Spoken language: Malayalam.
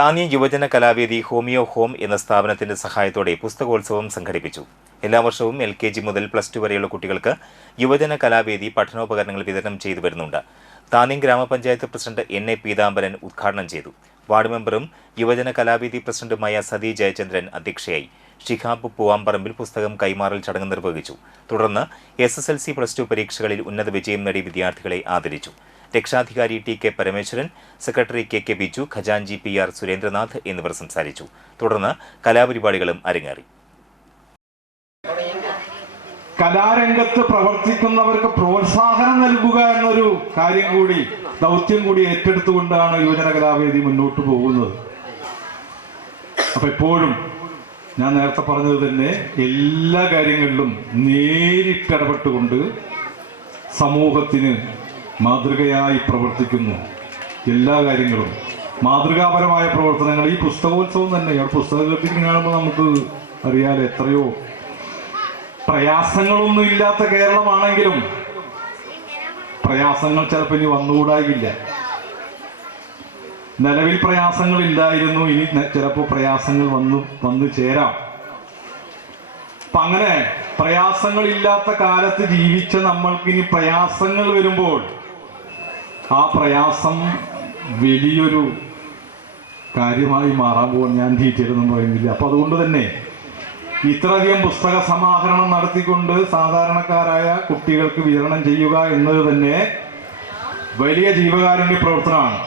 താന്നി യുവജന കലാവേദി ഹോമിയോ ഹോം എന്ന സ്ഥാപനത്തിന്റെ സഹായത്തോടെ പുസ്തകോത്സവം സംഘടിപ്പിച്ചു. എല്ലാ വർഷവും LKG മുതൽ +2 വരെയുള്ള കുട്ടികൾക്ക് യുവജന കലാവേദി പഠനോപകരണങ്ങൾ വിതരണം ചെയ്തു വരുന്നുണ്ട്. താന്നി ഗ്രാമപഞ്ചായത്ത് പ്രസിഡന്റ് NA പീതാംബരൻ ഉദ്ഘാടനം ചെയ്തു. വാർഡ് മെമ്പറും യുവജന കലാവേദി പ്രസിഡന്റുമായ സതി ജയചന്ദ്രൻ അധ്യക്ഷയായി. ഷിഹാബ് പൂവാമ്പറമ്പിൽ പുസ്തകം കൈമാറൽ ചടങ്ങ് നിർവഹിച്ചു. തുടർന്ന് SSLC +2 പരീക്ഷകളിൽ ഉന്നത വിജയം നേടിയ വിദ്യാർത്ഥികളെ ആദരിച്ചു. രക്ഷാധികാരി TK Parameswaran, secretary KK Biju, ഖജാൻജി PR സുരേന്ദ്രനാഥ് എന്നിവർ സംസാരിച്ചു. തുടർന്ന് കലാപരിപാടികളും അരങ്ങേറി. കലാരംഗത്ത് പ്രവർത്തിക്കുന്നവർക്ക് പ്രോത്സാഹനം നൽകുക എന്നൊരു ദൗത്യം കൂടി ഏറ്റെടുത്തുകൊണ്ടാണ് യുവജന കലാവേദി മുന്നോട്ട് പോകുന്നത്. അപ്പൊ എപ്പോഴും ഞാൻ നേരത്തെ പറഞ്ഞത് തന്നെ എല്ലാ കാര്യങ്ങളിലും നേരിട്ടിടപെട്ടുകൊണ്ട് സമൂഹത്തിന് മാതൃകയായി പ്രവർത്തിക്കുന്നു. എല്ലാ കാര്യങ്ങളും മാതൃകാപരമായ പ്രവർത്തനങ്ങൾ. ഈ പുസ്തകോത്സവം തന്നെ പുസ്തകത്തിൽ കാണുമ്പോൾ നമുക്ക് അറിയാലോ, എത്രയോ പ്രയാസങ്ങളൊന്നും ഇല്ലാത്ത കേരളമാണെങ്കിലും പ്രയാസങ്ങൾ ചിലപ്പോൾ ഇനി വന്നുകൂടായില്ല. നിലവിൽ പ്രയാസങ്ങൾ ഇല്ലായിരുന്നു, ഇനി ചിലപ്പോൾ പ്രയാസങ്ങൾ വന്നു ചേരാം. അപ്പൊ അങ്ങനെ പ്രയാസങ്ങളില്ലാത്ത കാലത്ത് ജീവിച്ച നമ്മൾക്ക് ഇനി പ്രയാസങ്ങൾ വരുമ്പോൾ ആ പ്രയാസം വലിയൊരു കാര്യമായി മാറാൻ പോകും. ഞാൻ ഡീറ്റെയിൽ ഒന്നും പറയുന്നില്ല. അപ്പൊ അതുകൊണ്ട് തന്നെ ഇത്രയധികം പുസ്തക സമാഹരണം നടത്തിക്കൊണ്ട് സാധാരണക്കാരായ കുട്ടികൾക്ക് വിതരണം ചെയ്യുക എന്നത് തന്നെ വലിയ ജീവകാരുണ്യ പ്രവർത്തനമാണ്.